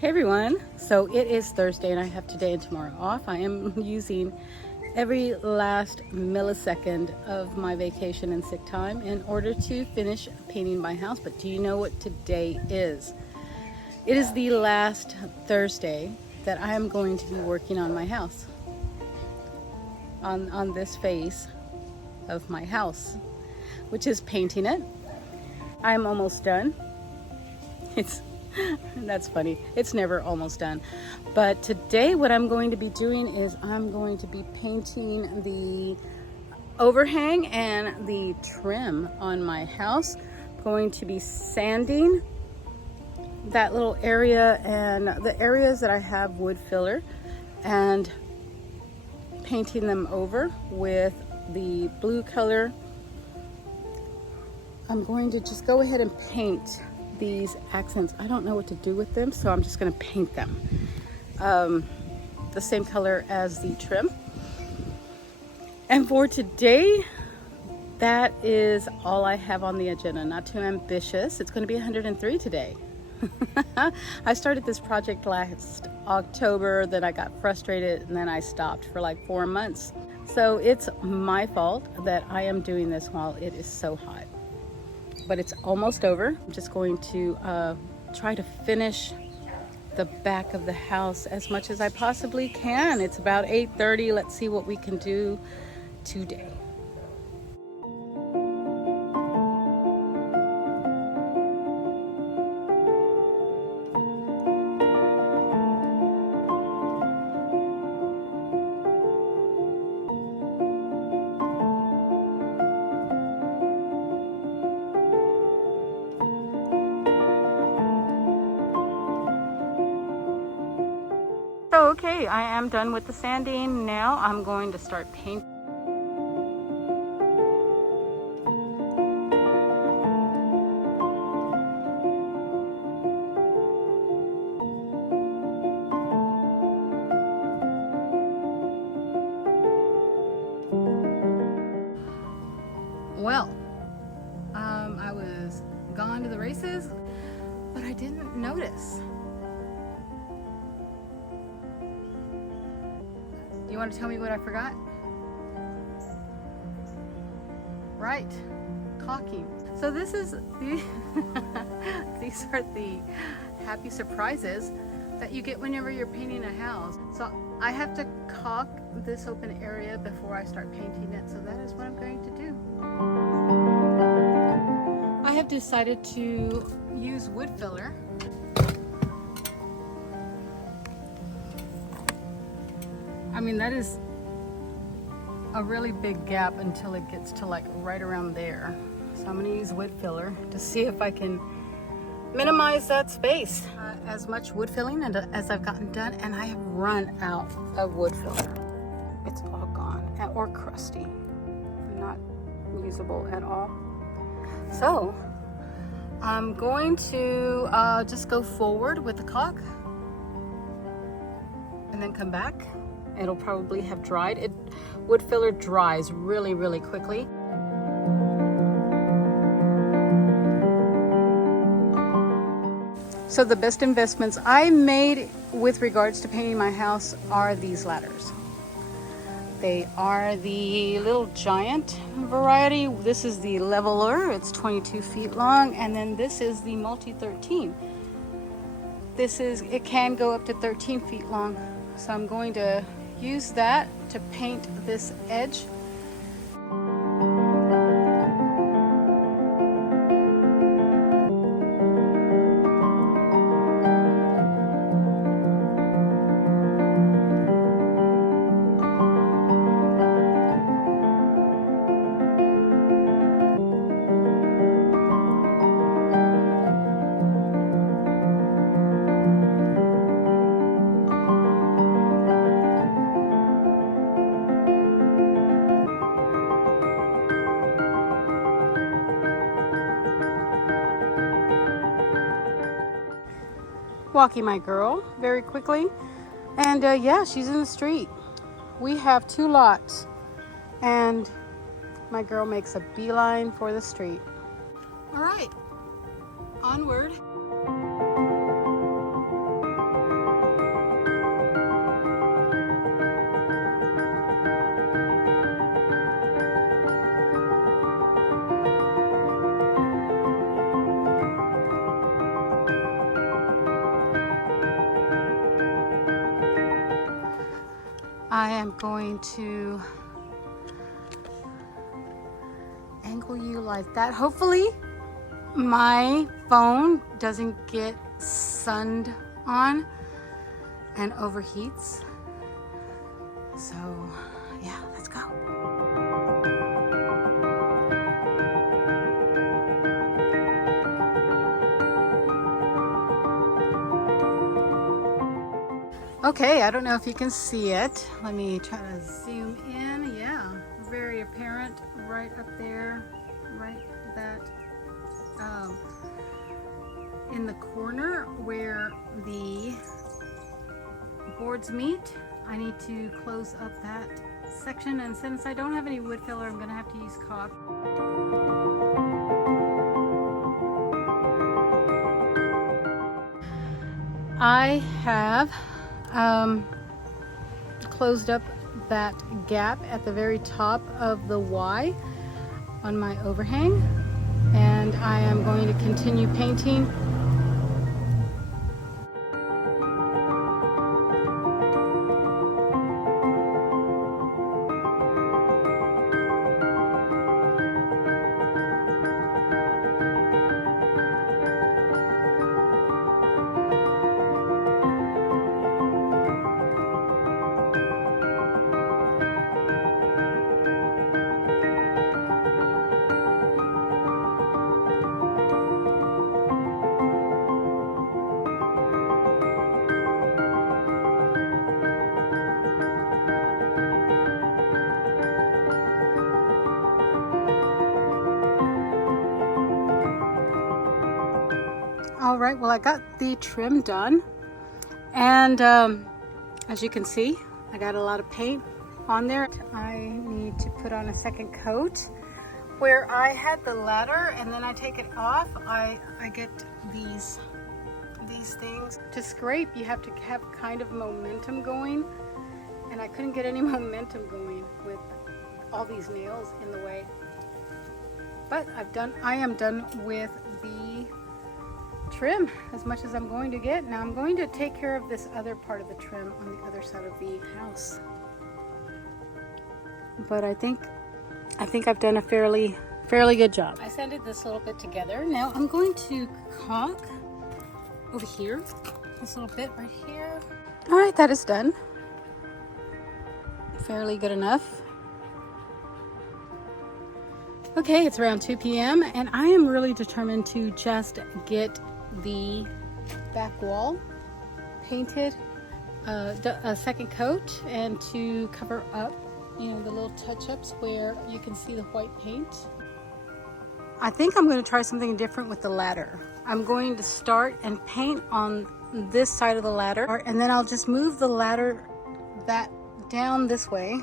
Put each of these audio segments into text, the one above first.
Hey everyone, so it is Thursday and I have today and tomorrow off. I am using every last millisecond of my vacation and sick time in order to finish painting my house. But do you know what today is? It is the last Thursday that I am going to be working on my house, on this phase of my house, which is painting it. I'm almost done. It's That's funny. It's never almost done. But today what I'm going to be doing is I'm going to be painting the overhang and the trim on my house. I'm going to be sanding that little area and the areas that I have wood filler and painting them over with the blue color. I'm going to just go ahead and paint these accents. I don't know what to do with them, so I'm just going to paint them the same color as the trim. And for today, that is all I have on the agenda. Not too ambitious. It's going to be 103 today. I started this project last October, then I got frustrated, and then I stopped for like 4 months. So it's my fault that I am doing this while it is so hot. But it's almost over. I'm just going to try to finish the back of the house as much as I possibly can. It's about 8:30. Let's see what we can do today. So, okay, I am done with the sanding. Now I'm going to start painting. Well, I was gone to the races, but I didn't notice. You want to tell me what I forgot? Right, caulking. So this is the these are the happy surprises that you get whenever you're painting a house. So I have to caulk this open area before I start painting it. So that is what I'm going to do. I have decided to use wood filler. I mean, that is a really big gap until it gets to like right around there. So I'm gonna use wood filler to see if I can minimize that space. As much wood filling as I've gotten done, and I have run out of wood filler. It's all gone or crusty, not usable at all. So I'm going to just go forward with the caulk and then come back. It'll probably have dried. Wood filler dries really, really quickly. So the best investments I made with regards to painting my house are these ladders. They are the Little Giant variety. This is the Leveler. It's 22 feet long. And then this is the Multi 13. It can go up to 13 feet long. So I'm going to use that to paint this edge. Walking my girl very quickly, and yeah, she's in the street. We have 2 lots, and my girl makes a beeline for the street. All right, onward. I am going to angle you like that. Hopefully my phone doesn't get sunned on and overheats. So yeah, let's go. Okay, I don't know if you can see it. Let me try to zoom in. Yeah, very apparent right up there, right that in the corner where the boards meet. I need to close up that section, and since I don't have any wood filler, I'm gonna have to use caulk. I have closed up that gap at the very top of the Y on my overhang, and I am going to continue painting. All right, well, I got the trim done, and as you can see, I got a lot of paint on there. I need to put on a second coat. Where I had the ladder and then I take it off, I get these things. To scrape, you have to have kind of momentum going, and I couldn't get any momentum going with all these nails in the way. But I am done with the trim as much as I'm going to get. Now I'm going to take care of this other part of the trim on the other side of the house. But I think I've done a fairly good job. I sanded this little bit together. Now I'm going to caulk over here, this little bit right here. All right, that is done. Fairly good enough. Okay, it's around 2 p.m. and I am really determined to just get the back wall painted, a second coat, and to cover up, you know, the little touch-ups where you can see the white paint. I think I'm going to try something different with the ladder. I'm going to start and paint on this side of the ladder, and then I'll just move the ladder that down this way.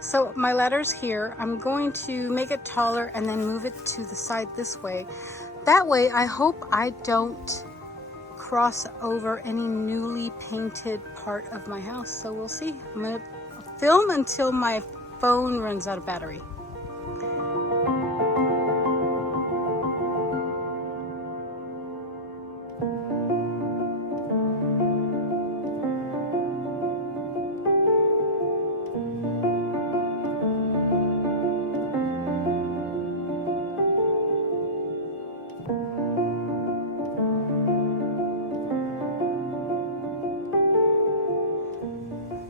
So my ladder's here. I'm going to make it taller and then move it to the side this way. That way, I hope I don't cross over any newly painted part of my house. So we'll see. I'm gonna film until my phone runs out of battery.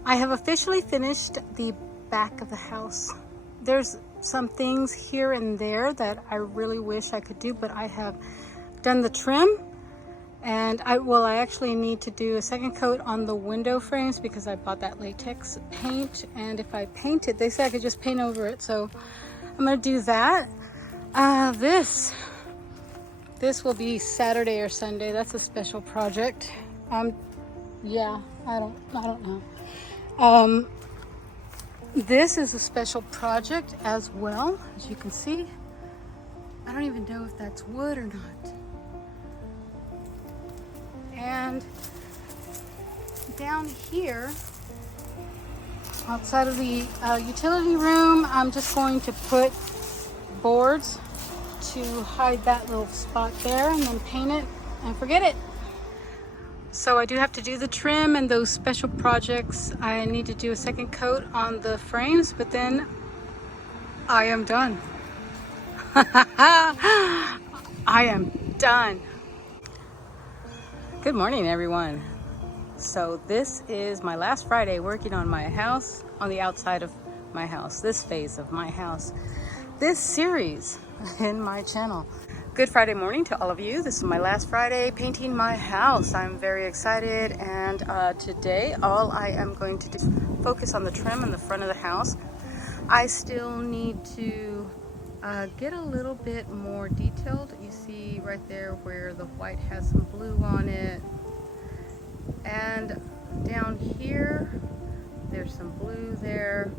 I have officially finished the back of the house. There's some things here and there that I really wish I could do, but I have done the trim, and I actually need to do a second coat on the window frames because I bought that latex paint, and if I paint it, they said I could just paint over it, so I'm gonna do that. This will be Saturday or Sunday. That's a special project. Yeah, I don't know. This is a special project as well, as you can see. I don't even know if that's wood or not. And down here, outside of the utility room, I'm just going to put boards to hide that little spot there and then paint it and forget it. So I do have to do the trim and those special projects. I need to do a second coat on the frames, but then I am done. I am done. Good morning, everyone. So this is my last Friday working on my house, on the outside of my house, this phase of my house, this series in my channel. Good Friday morning to all of you. This is my last Friday painting my house. I'm very excited, and today all I am going to do is focus on the trim in the front of the house. I still need to get a little bit more detailed. You see right there where the white has some blue on it, and down here there's some blue there.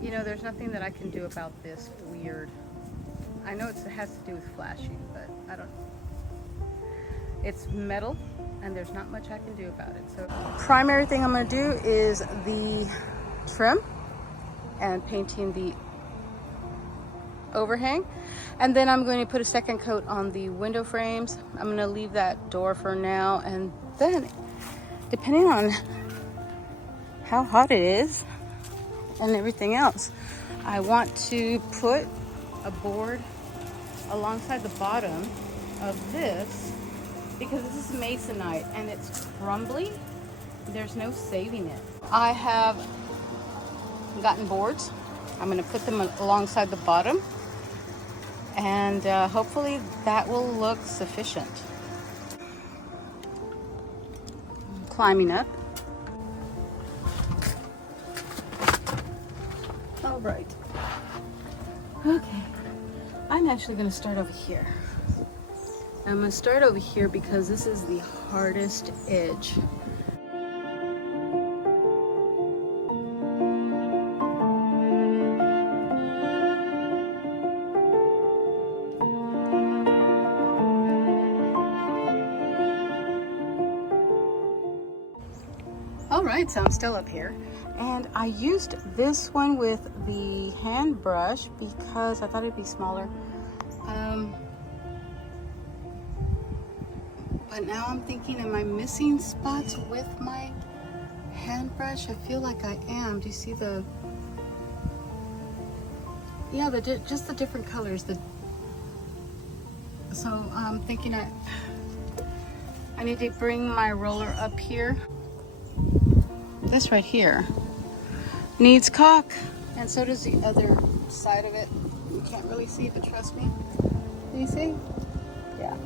You know, there's nothing that I can do about this weird. I know it has to do with flashing, but I don't. It's metal, and there's not much I can do about it. So, primary thing I'm going to do is the trim and painting the overhang, and then I'm going to put a second coat on the window frames. I'm going to leave that door for now, and then, depending on how hot it is and everything else, I want to put a board alongside the bottom of this, because this is masonite and it's crumbly. There's no saving it. I have gotten boards. I'm going to put them alongside the bottom, and hopefully that will look sufficient. Climbing up. All right. Okay. I'm actually going to start over here. I'm going to start over here because this is the hardest edge. All right, so I'm still up here, and I used this one with the hand brush because I thought it'd be smaller. But now I'm thinking, am I missing spots with my hand brush? I feel like I am. Do you see the, yeah, just the different colors. So I'm thinking I need to bring my roller up here. This right here needs caulk, and so does the other side of it. You can't really see, but trust me. Do you see? Yeah.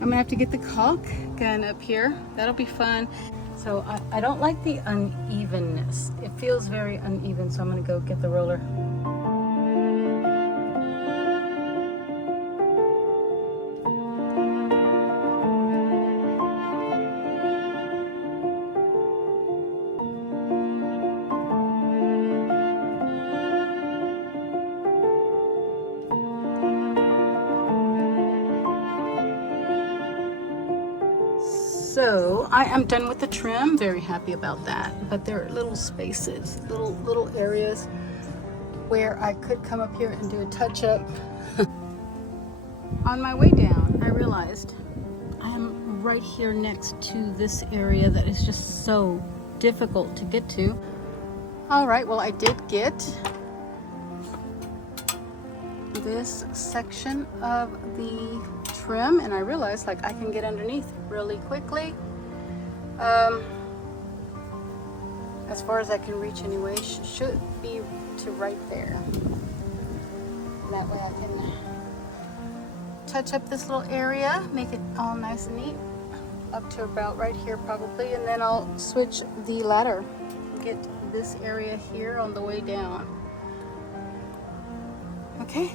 I'm gonna have to get the caulk gun up here. That'll be fun. So I don't like the unevenness. It feels very uneven, so I'm gonna go get the roller. So I am done with the trim, very happy about that. But there are little spaces, little areas where I could come up here and do a touch up. On my way down, I realized I am right here next to this area that is just so difficult to get to. All right, well, I did get this section of the trim, and I realized like I can get underneath really quickly. As far as I can reach anyway, should be to right there. That way I can touch up this little area, make it all nice and neat, up to about right here probably, and then I'll switch the ladder, get this area here on the way down. Okay.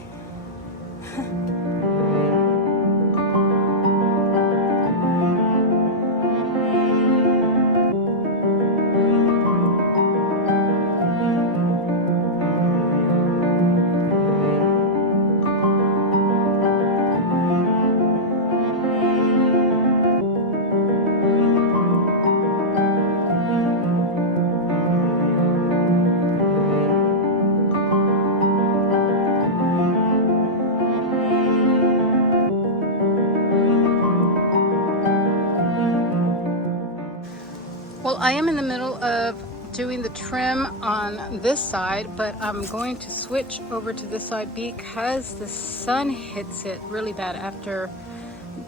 Well, I am in the middle of doing the trim on this side, but I'm going to switch over to this side because the sun hits it really bad after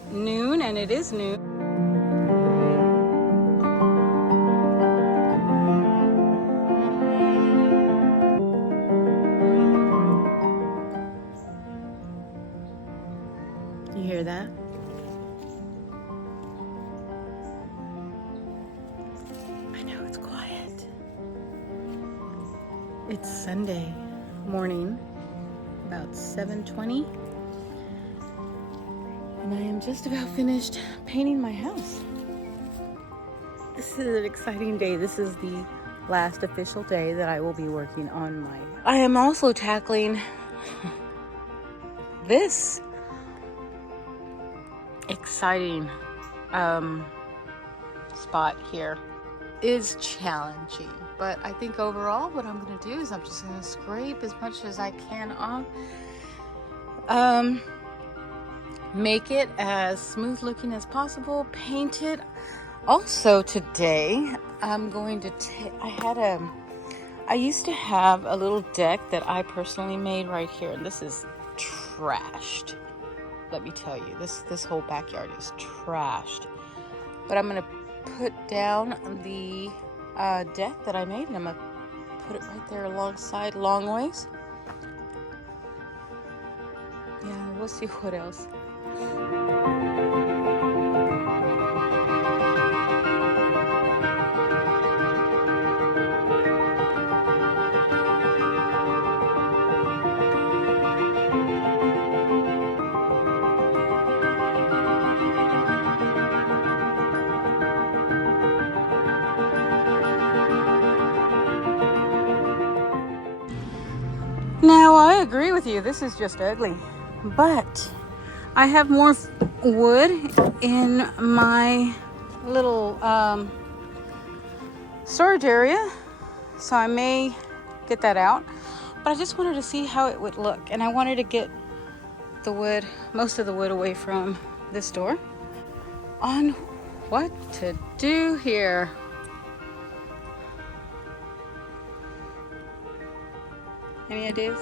noon, and it is noon. You hear that? I know it's quiet. It's Sunday morning, about 7:20, and I am just about finished painting my house. This is an exciting day. This is the last official day that I will be working on my... I am also tackling this exciting spot here. Is challenging, but I think overall what I'm going to do is I'm just going to scrape as much as I can off, make it as smooth looking as possible, paint it. Also today I'm going to I used to have a little deck that I personally made right here, and this is trashed. Let me tell you, this whole backyard is trashed, but I'm going to put down the deck that I made, and I'm gonna put it right there alongside long ways. Yeah, we'll see what else. Now, I agree with you, this is just ugly, but I have more wood in my little storage area, so I may get that out, but I just wanted to see how it would look, and I wanted to get the wood, most of the wood, away from this door. On what to do here. Any ideas?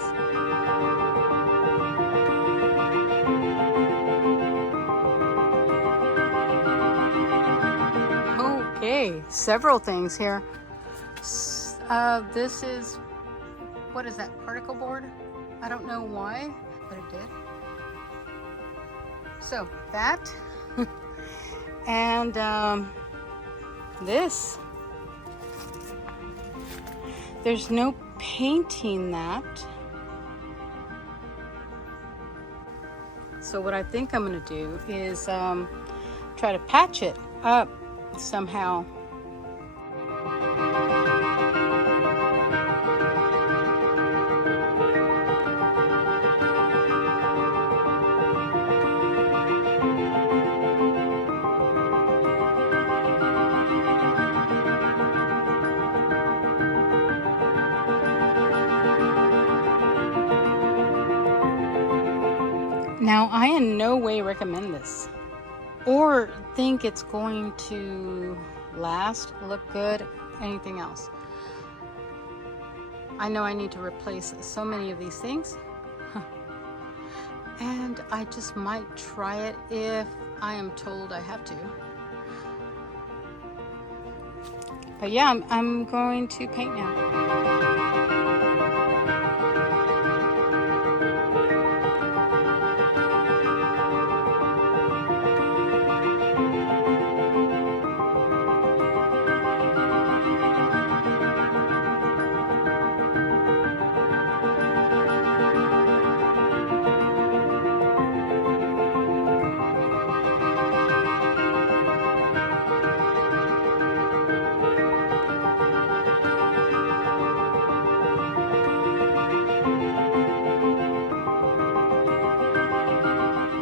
Okay, several things here. This is, what is that, particle board? I don't know why, but it did. So that, and this. There's no painting that. So what I think I'm going to do is try to patch it up somehow. Now, I in no way recommend this or think it's going to last, look good, anything else. I know I need to replace so many of these things, and I just might try it if I am told I have to. But yeah, I'm going to paint now.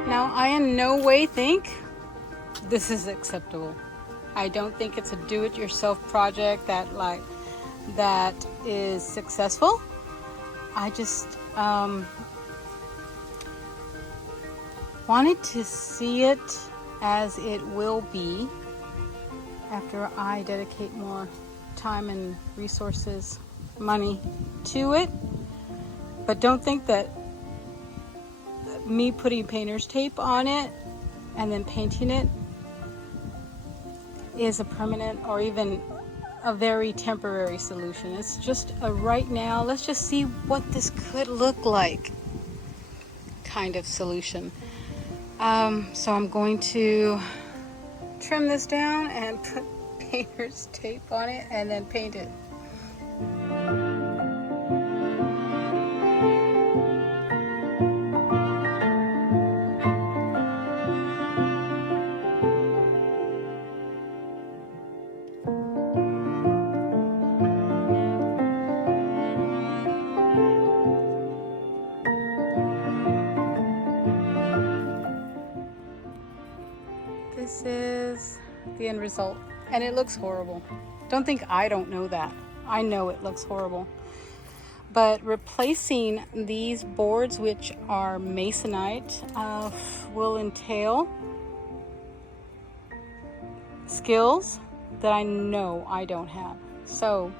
Now, I in no way think this is acceptable. I don't think it's a do-it-yourself project that is successful. I just wanted to see it as it will be, after I dedicate more time and resources, money to it. But don't think that me putting painter's tape on it and then painting it is a permanent or even a very temporary solution. It's just a right now, let's just see what this could look like kind of solution. So I'm going to trim this down and put painter's tape on it and then paint it. This is the end result, and it looks horrible. Don't think I don't know that. I know it looks horrible. But replacing these boards, which are masonite, will entail skills that I know I don't have. So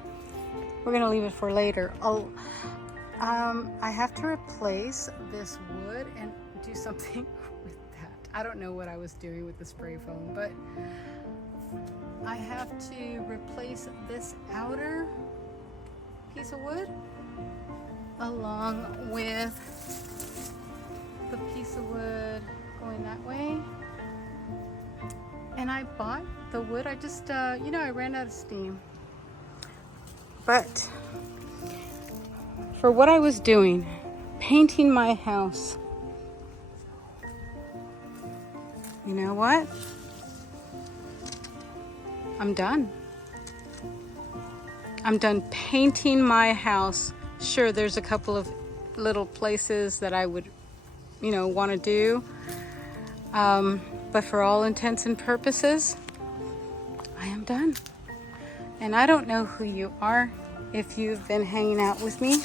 we're gonna leave it for later. I have to replace this wood and do something with that. I don't know what I was doing with the spray foam, but I have to replace this outer piece of wood along with the piece of wood going that way. And I bought the wood, I just, I ran out of steam. But for what I was doing, painting my house, you know what? I'm done. I'm done painting my house. Sure, there's a couple of little places that I would, want to do. But for all intents and purposes, I am done. And I don't know who you are if you've been hanging out with me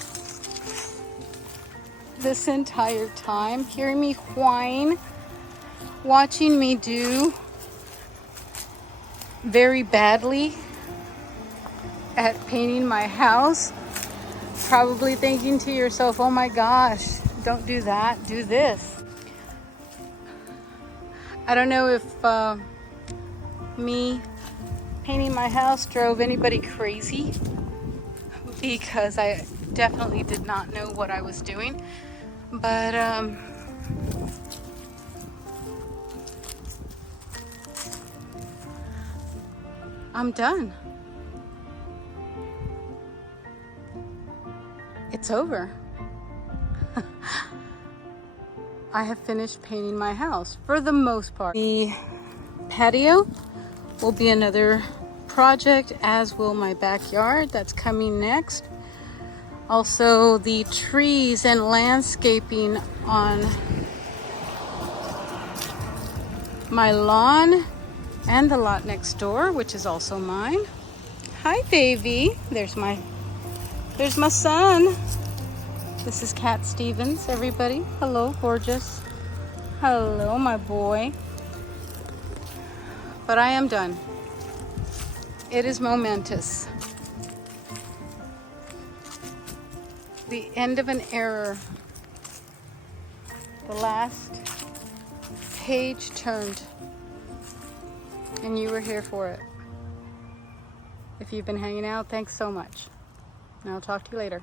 this entire time, hearing me whine, watching me do very badly at painting my house, probably thinking to yourself, oh my gosh, don't do that, do this. I don't know if me painting my house drove anybody crazy, because I definitely did not know what I was doing. But I'm done. It's over. I have finished painting my house for the most part. The patio will be another project, as will my backyard. That's coming next. Also, the trees and landscaping on my lawn and the lot next door, which is also mine. Hi, baby. There's my son. This is Cat Stevens, everybody. Hello, gorgeous. Hello, my boy. But I am done. It is momentous. The end of an era. The last page turned. And you were here for it. If you've been hanging out, thanks so much. And I'll talk to you later.